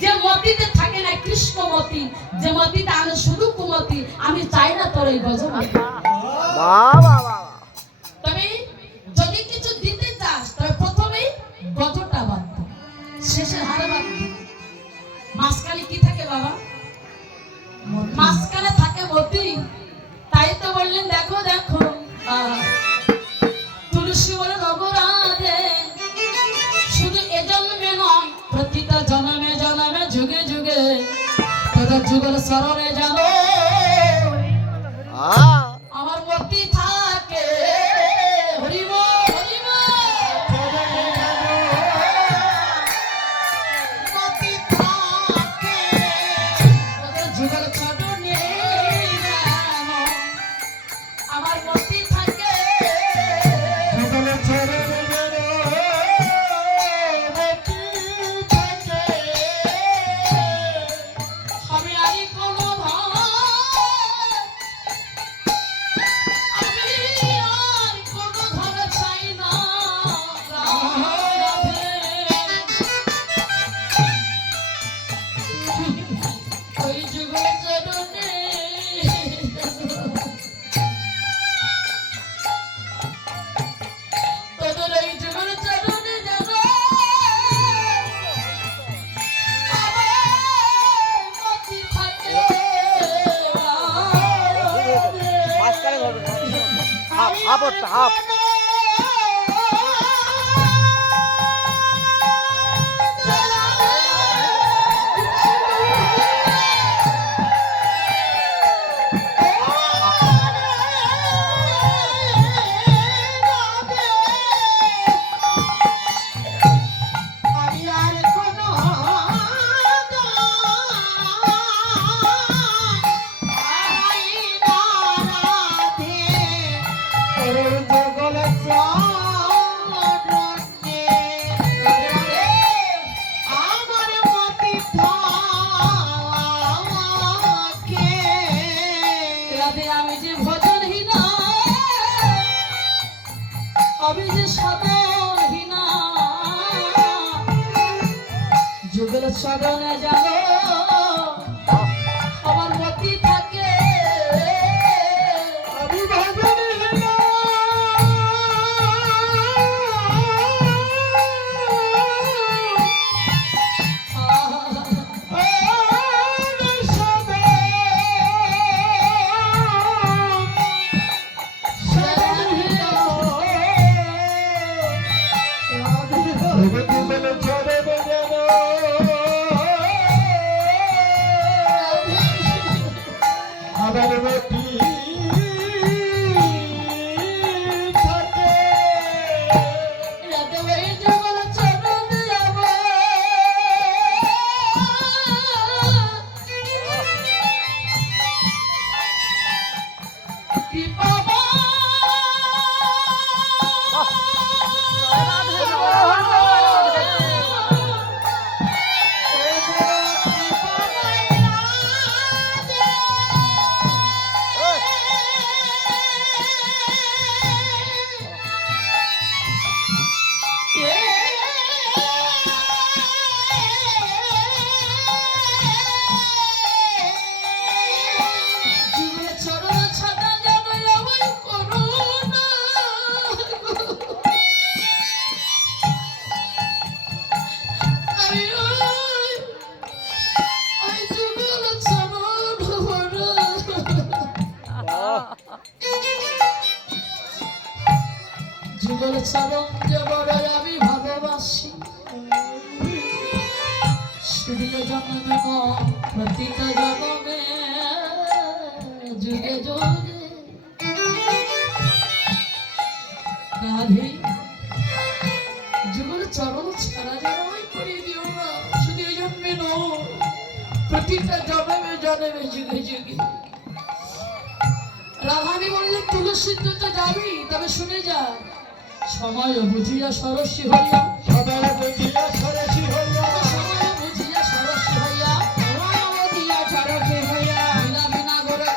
যে মতিতে থাকে না কৃষ্ণমতি, যে মতিতে আনে শুধু কুমতি, আমি চাই না তোর এই গজমতি। তবে যদি কিছু দিতে চাস তবে প্রথমেই গজটা বাঁধ, শেষের হারে বাঁধ। মাঝখানে কি থাকে বাবা? মাঝখানে থাকে মতি। তাই তো বললেন দেখো দেখো তুলসী বলে রঘুরাধে, শুধু এ জন্মে নয় প্রতিটা জন্মে জন্মে যুগে যুগে তোদের যুগের স্মরণে জানো আমার মতি থাকে। হরিব হরিব মতি থাকে তোদের যুগের স্মরণে জানো আমার মতি থাকে। আমি আরি কোনো ঘর চাই না ওই যুগের চরণে তোদের এই যুগের চরণে যাব আমার মতি থাকে। হাফ আমি যে ভজনহীনা, আমি যে সাধনহীনা, যুগের চরণে জানো আমার মতি থাকে। আমি ভজনহীনা যুগল চরণ যে বড় আমি ভালোবাসি, শুধু জন্মে প্রতিটা জন্মে যুগে যুগে রাধে যুগল চরণ ছাড়া যেন করিয়ে দিও না, শুধু এই জন্মে প্রতিটা জন্মে জন্মে যুগে যুগে। রাধানি বললেন তুলসীর তো যাবি, তবে শুনে যা সময় বুঝিয়া সরস্বী হইয়া, সময় বুঝিয়া সরস্বী হইয়া, সময় বুঝিয়া সরস্বী হইয়া, সময় বুঝিয়া সরস্বী হইয়া, বিনা বিনা করে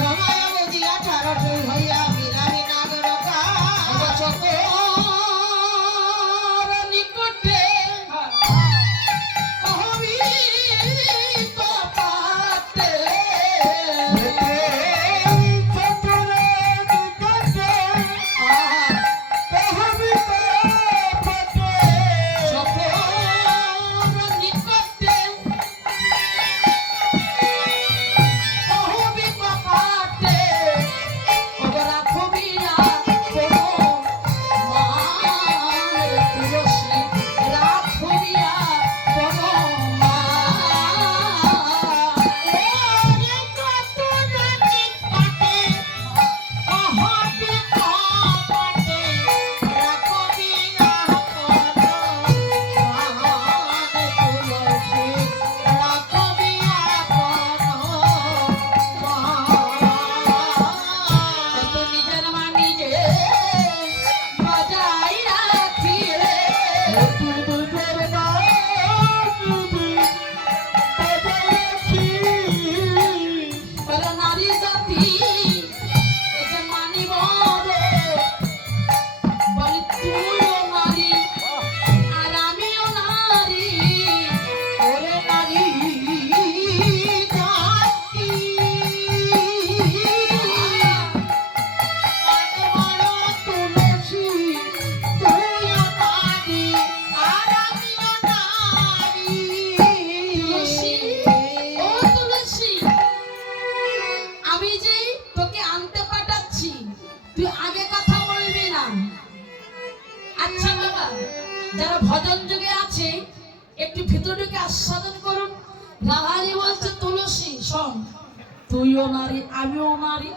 সময় বুঝিয়া সরস্বী হইয়া, বিনা বিনা করে চকর নিকটে আস্বাদন করুন। রাধারানী বলছে তুলসী শোন, তুইও নারী আমিও নারী,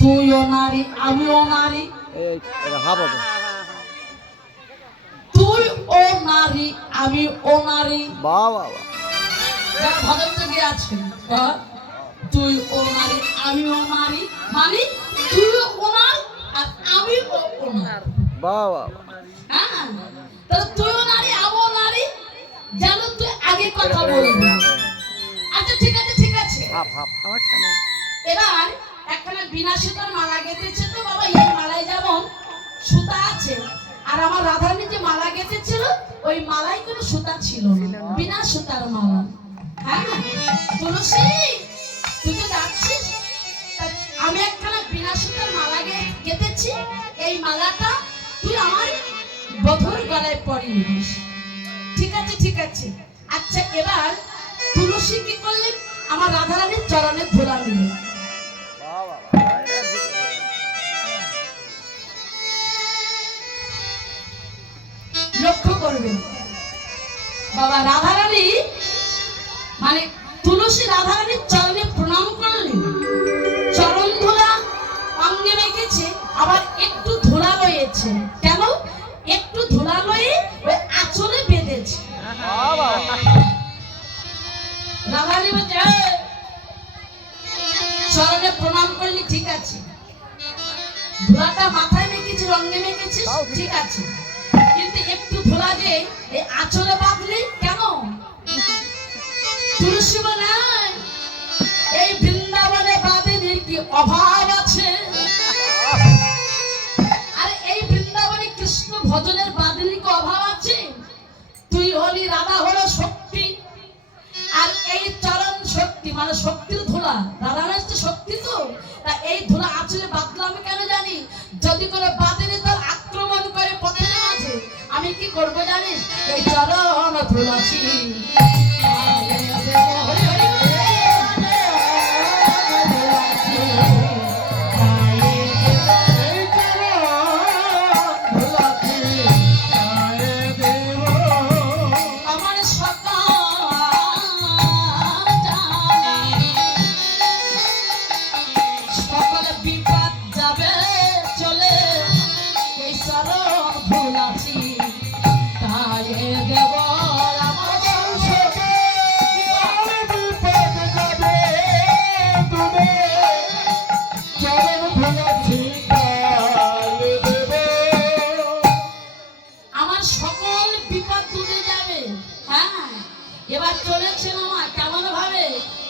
তুইও নারী আমিও নারী, তুই ও নারী আমি ও নারী। বাবা যারা ভজন যোগে আছেন, তুই ও নারী আমি ও নারী, মানে তুই ও নারী আর আমি ও নারী। বাবা হ্যাঁ, তাহলে তুইও নারী আমিও নারী, জানো তুই আগে কথা বলবি। আচ্ছা ঠিক আছে ঠিক আছে। আমার সামনে এবার একখানা বিনা সুতার মালা গেঁথেছে তো বাবা, এই মালায় যেমন সুতা আছে, আর আমার রাধারানী যে মালা গেঁথেছিল ওই মালায় কোনো সুতা ছিল না, বিনা সুতার মালা। হ্যাঁ তুলসী, তুই তো যাচ্ছিস, তা আমি একখানা বিনা সুতার মালা গেঁথেছি, এই মালাটা তুই আমার বধুর গলায় পরিয়ে দিস। ঠিক আছে ঠিক আছে। আচ্ছা এবার তুলসী কি করলেন, আমার রাধারানীর চরণে ধুলা নিলেন। লক্ষ্য করবেন বাবা, রাধারানী মানে তুলসী রাধারানীর চরণে প্রণাম করলেন, চরণ ধুলা অঙ্গে মেখেছে, আবার একটু ধুলা রয়েছে, কেন একটু ধুলা লয়ে ওই আঁচলে বেঁধেছে। রাধারানী বলছে চরণে প্রণাম করলি ঠিক আছে, ধুলাটা মাথায় মেখেছি রঙে মেখেছিস ঠিক আছে, কিন্তু একটু ধুলা যে এই আঁচলে বাঁধলি কেন? তুলসী বলে এই বৃন্দাবনে বাঁধেনির কি অভাব আছে? আরে এই বৃন্দাবনে কৃষ্ণ ভজনের বাঁধেনির কি অভাব আছে? তুই হলি রাধা হলো শক্তি, আর এই চরণ শক্তি মানে শক্তির ধুলা, রাধা হচ্ছে শক্তি, তো তা এই ধুলা আঁচলে বাঁধলাম কেন জানি, যদি করে বাঁধেনি তার আক্রমণ করে পথের মাঝে, আমি কি করবো জানিস, এই চরণ তুলসী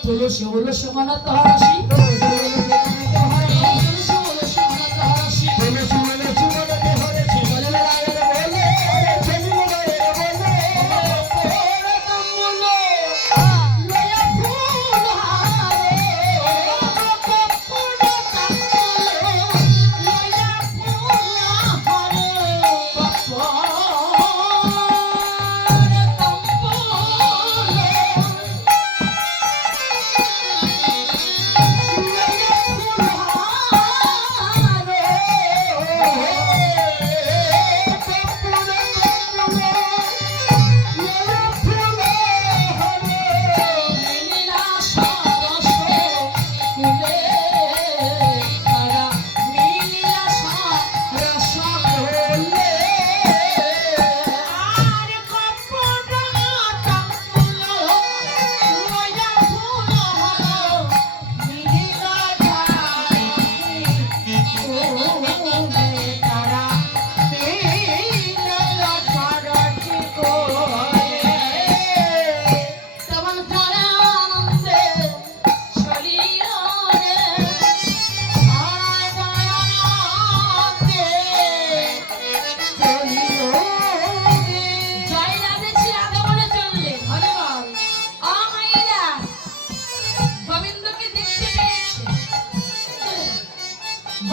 তুলসী তুলসী মনে তো হাসি,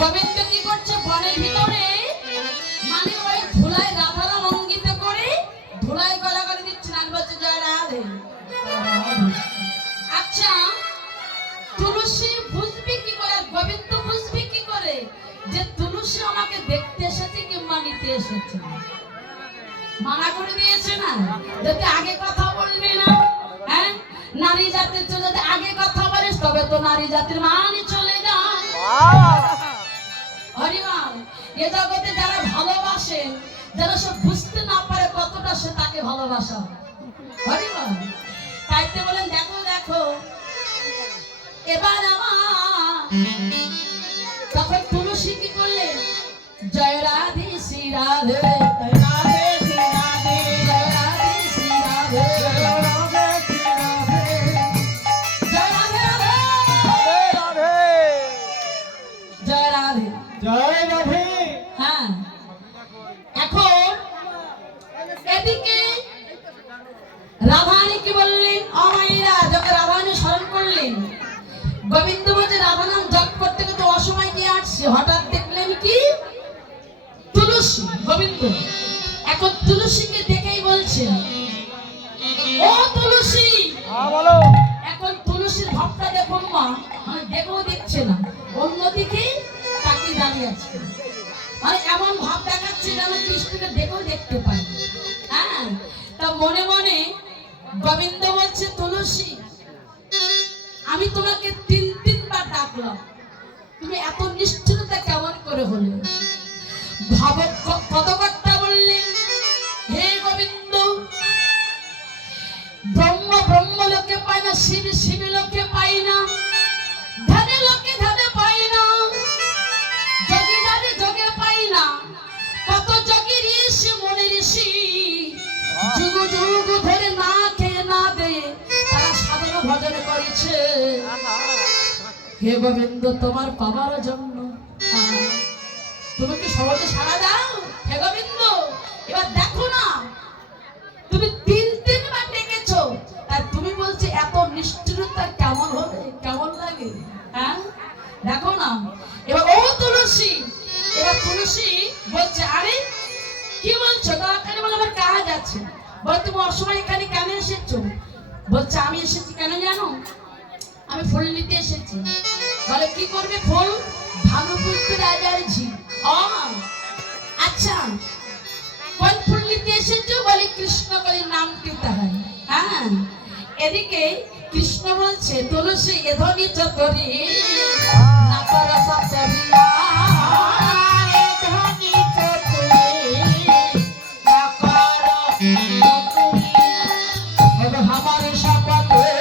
গোবিন্দ কি করছে বনের ভিতরে, মানে ওই ধুলায় রাধারাম অঙ্গিত করে ধুলায় গলা করে দিচ্ছে, নাচ বলছে জয় রাধে। আচ্ছা তুলসী বুঝবি কি করে, গোবিন্দ বুঝবি কি করে যে তুলসী আমাকে দেখতে এসেছে কিংবা নিতে এসেছে? মানা করে দিয়েছে না, যাতে আগে কথা বলবি না। হ্যাঁ, নারী জাতির তো যদি আগে কথা বলিস তবে তো নারী জাতির মানই চলে যায়। হরিমাল, এ জগতে যারা ভালোবাসে, যারা সব বুঝতে না পারে কতটা সে তাকে ভালোবাসা। হরিমাল, তাইতে বলেন দেখো দেখো এবার আমার তখন তুলসী কি করলেন, জয় রাধে শ্রী রাধে, রাধে শ্রী রাধে, জয় রাধে শ্রী রাধে, রাধে শ্রী রাধে, জয় রাধে রাধে, জয় রাধে। জয় রাধে। হ্যাঁ, এখন এদিকে রাধারানী কি বললেন, অমাইরা যখন রাধারানী স্মরণ করলেন, গোবিন্দ বলছে রাধা নাম জপ করতে করতে অসময় গিয়ে আসছে, হঠাৎ দেখলেন কি তুলসী। গোবিন্দ এখন তুলসীকে দেখেই বলছেন, ও তুলসী। বলো। এখন তুলসীর ভাবটা দেখুন মা, মানে দেখেও দেখছে না, অন্যদিকে তাকিয়ে দাঁড়িয়ে আছে, মানে এমন ভাব দেখাচ্ছে যেন কৃষ্ণকে দেখেও দেখতে পায়। হ্যাঁ, তা মনে মনে গোবিন্দ বলছে, তুলসী আমি তোমাকে তিনবার ডাকলাম, তুমি এত নিষ্ঠুরতা কেমন করে হলো? পদকর্তা বললেন, হে গোবিন্দ, ব্রহ্ম ব্রহ্ম লোকে পায় না, শিব শিব লোকে পায় না, ধ্যানে লোকে ধ্যানে পায় না, যোগী ধ্যানে যোগে পায় না, কত যোগী ঋষি মনে ঋষি যুগ যুগ ধরে না খেয়ে না দেয় তারা সাধনা ভজন করেছে। হে গোবিন্দ, তোমার পাবার জন্য তুমি কি সহজে সাড়া দাও? হে গোবিন্দ, এবার দেখো না, তুমি তিনবার ডেকেছো, আর তুমি বলছো এত নিষ্ঠুরতা কেমন হবে, কেমন লাগে? হ্যাঁ, দেখো না। এবার ও তুলসী, এবার তুলসী বলছে, আরে কি বলছো? তাড়াতাড়ি বলে আমার কাজ আছে। বলে তুমি অসময় এখানে কেন এসেছো? বলছে আমি এসেছি কেন জানো, আমি ফুল নিতে এসেছি। বলে কি করবে ফুল? ভানুপুত্র রাজার ঝি। আচ্ছা, কোন ফুল নিতে এসেছো? বলে কৃষ্ণ বলে নামটি তাহার। হ্যাঁ, এদিকে কৃষ্ণ বলছে, তুলসী এধনি চতরি না কর সতরিয়া, এধনি চতুরি না কর চতুরি, হবে আমার শপথ তোরে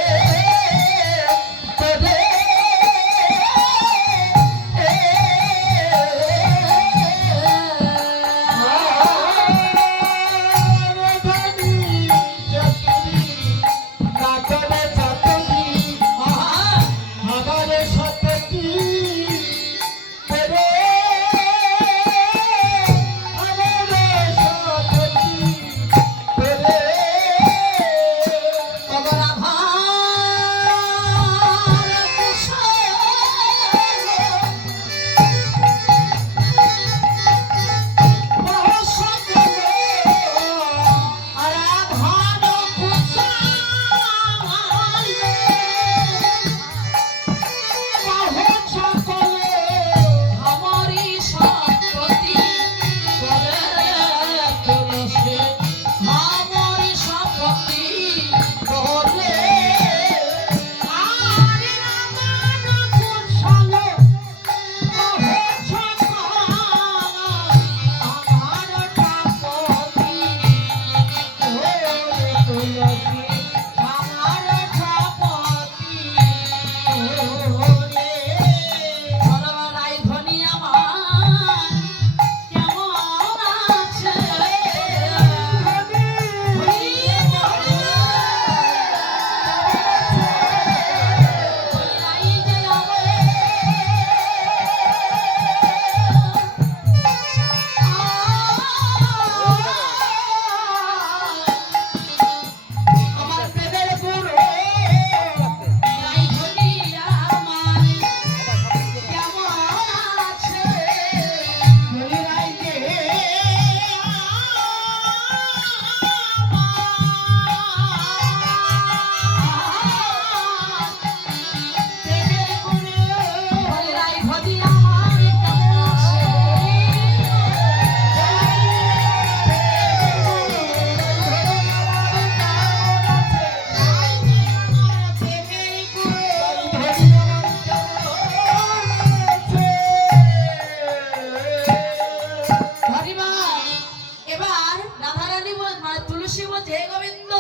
গোবিন্দ,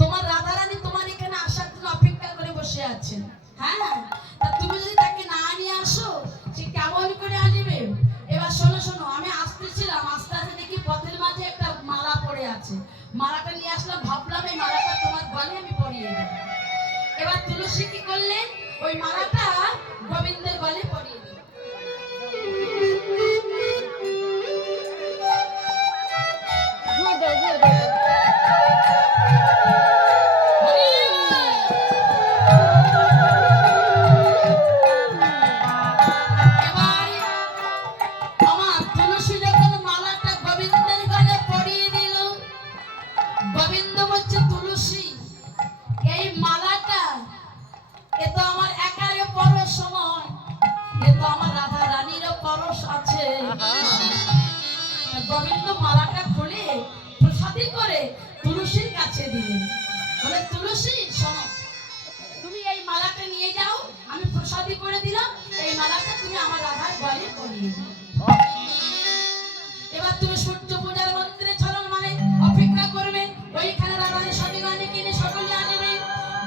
তোমার রাধারানী তোমার এখানে আসার জন্য অপেক্ষা করে বসে আছেন। হ্যাঁ, তা তুমি যদি তাকে না নিয়ে আসো, সে কেমন করে আসবে? এবার শোনো শোনো, আমি আসতেছিলাম, আস্তে আস্তে দেখি পথের মাঝে একটা মালা পড়ে আছে। মালাটা নিয়ে আসলাম, ভাবলাম এই মালাটা তোমার গলে আমি পরিয়ে দেব। এবার তুলসী কি করলেন, ওই মালাটা গোবিন্দের গলে পরিয়ে দিলেন। গোবিন্দ বলছে, তুলসী এই মালাটা এ তো আমার একারে পরশ নয়, এ তো আমার রাধা রানীরও পরশ আছে। গোবিন্দ মালাটা খুলে প্রসাদী করে তুলসীর কাছে দিলেন। বলে, তুলসী শোনো, তুমি এই মালাটা নিয়ে যাও, আমি প্রসাদী করে দিলাম, এই মালাটা তুমি আমার রাধার গলে পরিয়ে দিও। এবার তুমি সূর্য পূজার মন্ত্রে চরণ মানে অপেক্ষা করবে, ওইখানে রাধার সখীগণকে কিনে সকলে আনবে,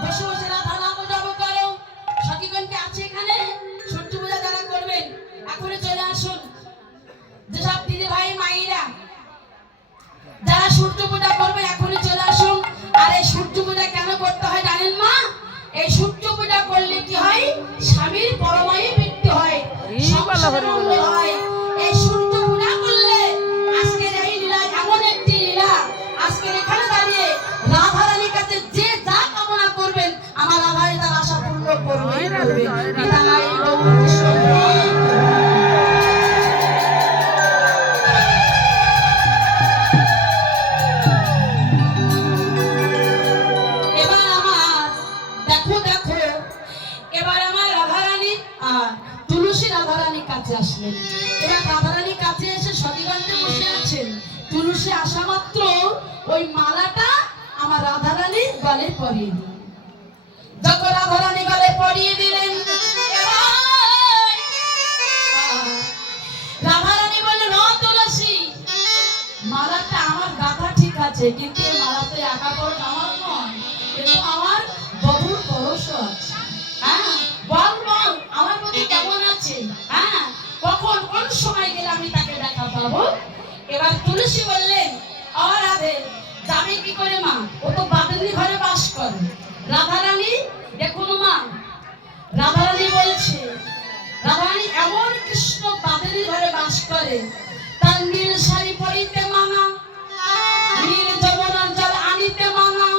বসে বসে রাধা নাম জপ করো। সখীগণকে আছে এখানে, সূর্য পূজা যারা করবেন এখনই চলে আসুন। যেসব দিদি ভাই মাইরা যারা সূর্য পূজা করবে এখনই চলে আসুন। আর এই সূর্য পূজা কেন করতে হয় জানেন মা? এই সূর্য পূজা করলে কি হয়, স্বামীর পরমায়ু বৃদ্ধি হয়, সংসারে মঙ্গল হয়। এই সূর্য পূজা করলে আজকের এই লীলা এমন একটি লীলা, আজকের এখানে দাঁড়িয়ে রাধা রানীর কাছে যে যা কামনা করবেন আমার রাধারানী তার আশা পূর্ণ করবে। বিদায় গৌর কৃষ্ণ। আসলেন, এবার রাধারানীর কাছে এসে সখীগণে বসে আছেন। তুলসী আসা মাত্র ওই মালাটা আমার রাধারানীর গলে পরিয়ে দিলেন। যখন রাধারানী গলে পরিয়ে দিলেন, রাধারানী বললেন, ও তুলসী, মালাটা আমার গাথা ঠিক আছে, কিন্তু এই মালাতে একা পরশ আমার নয়, কিন্তু আমার বধূর পরশ আছে। হ্যাঁ, বল বল আমার প্রতি কেমন আছে? হ্যাঁ, কখন কোন সময় গেলে আমি তাকে দেখা পাবো? এবার তুলসী বললেন, ও রাধে, যাবে কি করে মা? ও তো বাদুড়ি ঘরে বাস করে। রাধারানী দেখুন মা, রাধারানী বলছে, রাধারানী এমন কৃষ্ণ বাদুড়ি ঘরে বাস করে, তার নীল শাড়ি পরিতে মানা, নীল যমুনার জল আনিতে মানা,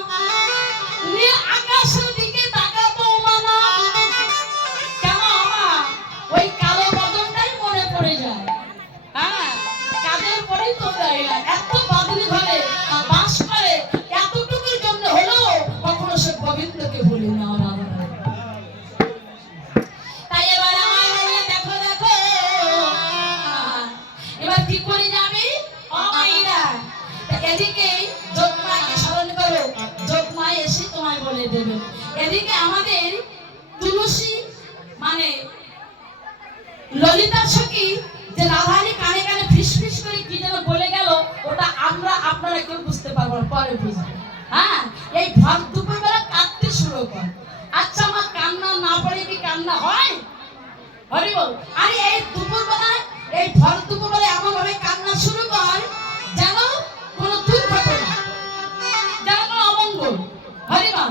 নীল আকাশের দিকে তাকাবো মানা। কেন আমার ওই কালো বদনটাই মনে পড়ে যায়। হ্যাঁ, কাদের পরেই তো দেয় না, এত বাদুড়ি ঘরে বাস করে, এতটুকুর জন্য হলো কখনো সে গোবিন্দকে ভুলে না। তাই এবার আমার বললে, দেখো দেখো এবার কি করে যাবে? ও মাইরা, এদিকে যোগমাকে স্মরণ করো, যোগমা এসে তোমায় বলে দেবে। এদিকে আমাদের তুলসী মানে ললিতা সখী যে রাধারানী কানে কানে ফিস ফিস করে কি যেন বলে গেল, ওটা আপনারা কেউ বুঝতে পারবো না, পরে বুঝবে। হ্যাঁ, এই ভর দুপুর বেলা কাঁদতে শুরু কর। আচ্ছা, আমার কান্না না পড়ে কি কান্না হয়? হরি বল। আরে এই দুপুর বেলায়, এই ভর দুপুর বেলায় এমন ভাবে কান্না শুরু কর যেন কোনো দুর্ঘটনা, যেন কোনো অমঙ্গল। হরি বল।